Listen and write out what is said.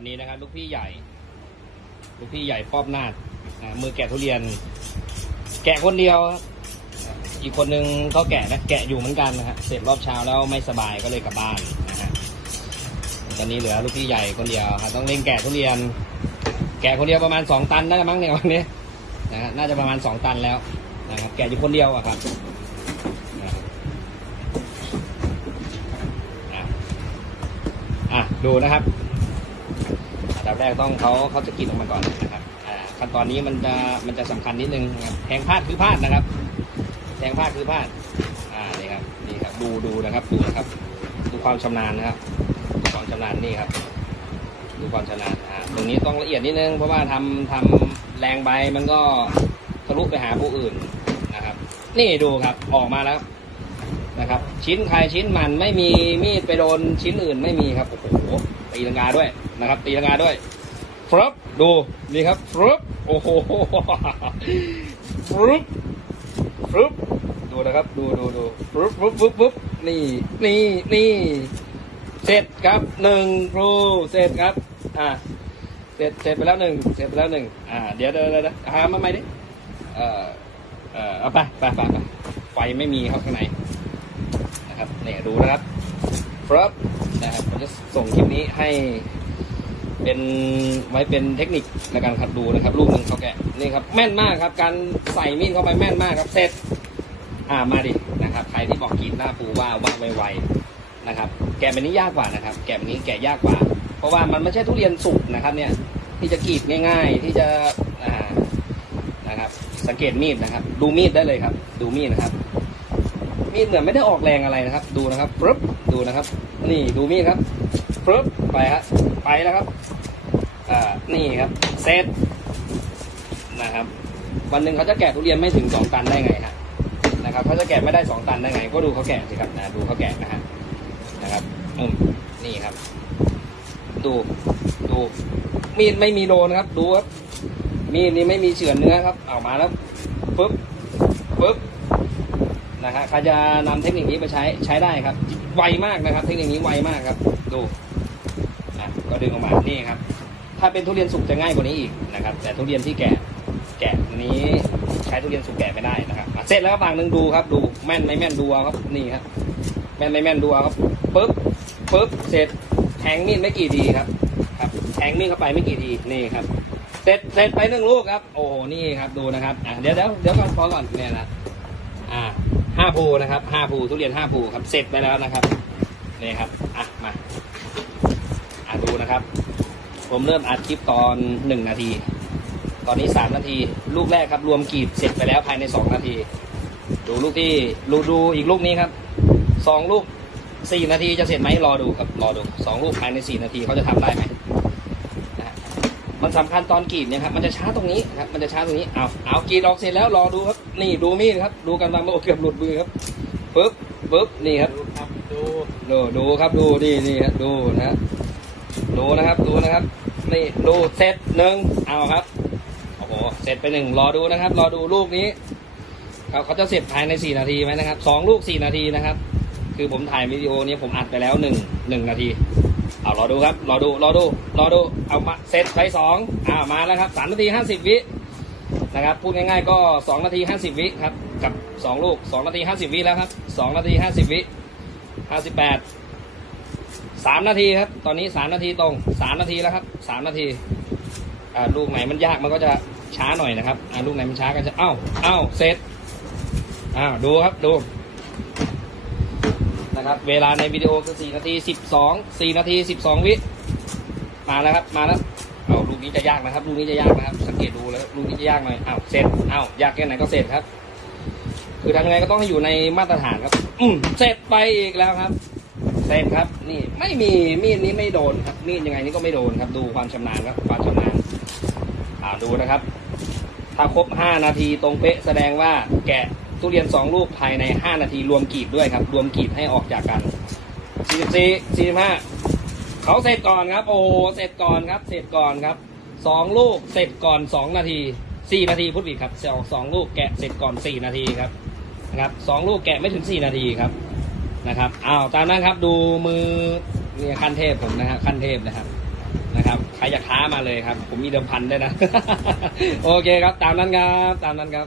วันนี้นะครับ ลูกพี่ใหญ่ ลูกพี่ใหญ่ป้อมนาดมือแกะทุเรียน แกะคนเดียว อีกคนนึงเขาแกะนะแกะอยู่เหมือนกันนะครับเสร็จรอบเช้าแล้วไม่สบายก็เลยกลับบ้านนะฮะตอนนี้เหลือลูกพี่ใหญ่คนเดียวครับต้องเล่นแกะทุเรียน แกะคนเดียวประมาณสองตันได้มั้งเนี่ยวันนี้นะฮะน่าจะประมาณสองตันแล้วนะครับแกะอยู่คนเดียวอะครับอะดูนะครับ ดับแรกต้องเขาเขาจะกินออกมาก่อนนะครับขั้นตอนนี้มันจะมันจะสำคัญนิดนึงนะครับแทงพลาดคือพลาดนะครับแทงพลาดคือพลาดอ่านี่ครับนี่ครับดูดูนะครับดูนะครับ ดูความชำนาญนะครับดูความชำนาญนี่ครับดูความชำนาญอ่าตรงนี้ต้องละเอียดนิดนึงเพราะว่าทำทำแรงใบมันก็ทะลุไปหาผู้อื่นนะครับ นี่ดูครับออกมาแล้วนะครับ ชิ้นใครชิ้นมันไม่มีมีดไปโดนชิ้นอื่นไม่มีครับโอ้โห ตีลังกาด้วยนะครับ ตีลังกาด้วยฟรับดูนี่ครับฟรับโอ้โหฟรับฟรับดูนะครับ ดูดูดูฟรับฟรับฟรับฟรับนี่นี่นี่เสร็จครับหนึ่งครูเสร็จครับ อ่าเสร็จเสร็จไปแล้วหนึ่งเสร็จไปแล้วหนึ่งอ่า เดี๋ยวเดี๋ยวเดี๋ยวหามาใหม่ดิเอ่อเอ่อเอาไปไปไปไปไฟไม่มีครับข้างในนะครับเนี่ยดูนะครับ ฟรับนะครับผมจะส่งคลิปนี้ให้เป็นไว้เป็นเทคนิคในการขัดดูนะครับลูกหนึ่งเขาแกะนี่ครับแม่นมากครับ การใส่มีดเข้าไปแม่นมากครับเสร็จอ่ามาดินะครับ ใครที่บอกกรีดหน้าปูว่าว่าไวๆนะครับ แกะแบบนี้ยากกว่านะครับ แกะแบบนี้แกะยากกว่า เพราะว่ามันไม่ใช่ทุเรียนสุกนะครับ เนี่ยที่จะกรีดง่าย ๆ ที่จะอ่านะครับ สังเกตมีดนะครับ ดูมีดได้เลยครับ ดูมีดนะครับ มีดเหมือนไม่ได้ออกแรงอะไรนะครับ ดูนะครับปึ๊บดูนะครับ นี่ดูมีดครับปึ๊บไปครับไปแล้วครับอ่านี่ครับเซตนะครับ วันหนึ่งเขาจะแกะทุเรียนไม่ถึงสองตันได้ไงฮะนะครับเขาจะแกะไม่ได้สองตันได้ไง ก็ดูเขาแกะสิครับนะดูเขาแกะนะฮะนะครับอืมนี่ครับ ดูดูมีดไม่มีโดนครับ ดูครับมีดนี้ไม่มีเฉือนเนื้อครับเอามาแล้วปึ๊บปึ๊บ นะฮะใครจะนำเทคนิคนี้ไปใช้ใช้ได้ครับ ไวมากนะครับ เทคนิคนี้ไวมากครับ ดูอะก็ดึงออกมานี่ครับ ถ้าเป็นทุเรียนสุกจะง่ายกว่านี้อีกนะครับ แต่ทุเรียนที่แกะแกะนี้ใช้ทุเรียนสุกแกะไม่ได้นะครับเสร็จแล้วฝั่งหนึ่งดูครับ ดูแม่นไม่แม่นดูเอาครับนี่ครับแม่นไม่แม่นดูเอาครับปึ๊บปึ๊บเสร็จแทงมีดไม่กี่ทีครับ ครับแทงมีดเข้าไปไม่กี่ทีนี่ครับเสร็จเสร็จไปหนึ่งลูกครับ โอ้โหนี่ครับดูนะครับอะเดี๋ยวเดี๋ยวเดี๋ยวก่อนพอก่อนเนี่ยนะอ่า ห้าภูนะครับห้าภูทุเรียนห้าภูครับเสร็จไปแล้วนะครับนี่ครับอะมาอะดูนะครับ ผมเริ่มอัดคลิปตอนหนึ่งนาที ตอนนี้สามนาที ลูกแรกครับรวมกรีดเสร็จไปแล้วภายในสองนาที ดูลูกที่ดูดูอีกลูกนี้ครับสองลูกสี่นาทีจะเสร็จไหมรอดูครับรอดูสองลูกภายในสี่นาทีเขาจะทำได้ไหม มันสำคัญตอนกรีดเนี่ยครับมันจะช้าตรงนี้ครับมันจะช้าตรงนี้เอาเอากรีดออกเสร็จแล้วรอดูครับ นี่ดูมีดครับ ดูกันบางโลเกือบหลุดมือครับปึ๊บปึ๊บนี่ครับดูครับดูดูดูครับดูนี่นี่ครับดูนะฮะดูนะครับดูนะครับ นี่ดูเสร็จหนึ่งเอาครับโอ้โหเสร็จไปหนึ่งรอดูนะครับ รอดูลูกนี้เขาเขาจะเสร็จภายในสี่นาทีไหมนะครับสองลูกสี่นาทีนะครับ คือผมถ่ายวิดีโอนี้ผมอัดไปแล้วหนึ่งหนึ่งนาที เอารอดูครับรอดูรอดูรอดูเอามาเสร็จไปสองอ้ามาแล้วครับสามนาทีห้าสิบวินะครับพูดง่ายๆก็สองนาทีห้าสิบวิครับกับสองลูกสองนาทีห้าสิบวิแล้วครับสองนาทีห้าสิบวิห้าสิบแปดสามนาทีครับตอนนี้สามนาทีตรงสามนาทีแล้วครับสามนาทีอ่าลูกไหนมันยากมันก็จะช้าหน่อยนะครับอ่าลูกไหนมันช้าก็จะเอ้าเอ้าเสร็จอ้าวดูครับดู นะครับ เวลาในวิดีโอคือสี่นาทีสิบสองสี่นาทีสิบสองวิ มาแล้วครับ มาแล้ว เอาลูกนี้จะยากนะครับ ลูกนี้จะยากนะครับ สังเกตดูแล้ว ลูกนี้จะยากหน่อยอ้าวเสร็จอ้าวยากแค่ไหนก็เสร็จครับ คือทำยังไงก็ต้องให้อยู่ในมาตรฐานครับ อืมเสร็จไปอีกแล้วครับเซนครับนี่ไม่มีมีดนี้ไม่โดนครับมีดยังไงนี่ก็ไม่โดนครับ ดูความชำนาญครับความชำนาญอ่าดูนะครับ ถ้าครบ 5 นาทีตรงเป๊ะแสดงว่าแกะ ทุเรียน 2 ลูกภายใน 5 นาทีรวมกรีดด้วยครับ รวมกรีดให้ออกจากกัน 44 45 เขาเสร็จก่อนครับ โอ้เสร็จก่อนครับ เสร็จก่อนครับสองลูกเสร็จก่อน 2 นาที 4 นาทีพูดผิดครับสองสองลูกแกะเสร็จก่อน 4 นาทีครับนะครับสองลูกแกะไม่ถึง 4 นาทีครับนะครับอ้าวตามนั้นครับดูมือเนี่ยขั้นเทพผมนะฮะขั้นเทพนะครับนะครับใครอยากท้ามาเลยครับ ผมมีเดิมพันด้วยนะ โอเคครับ ตามนั้นครับ ตามนั้นครับ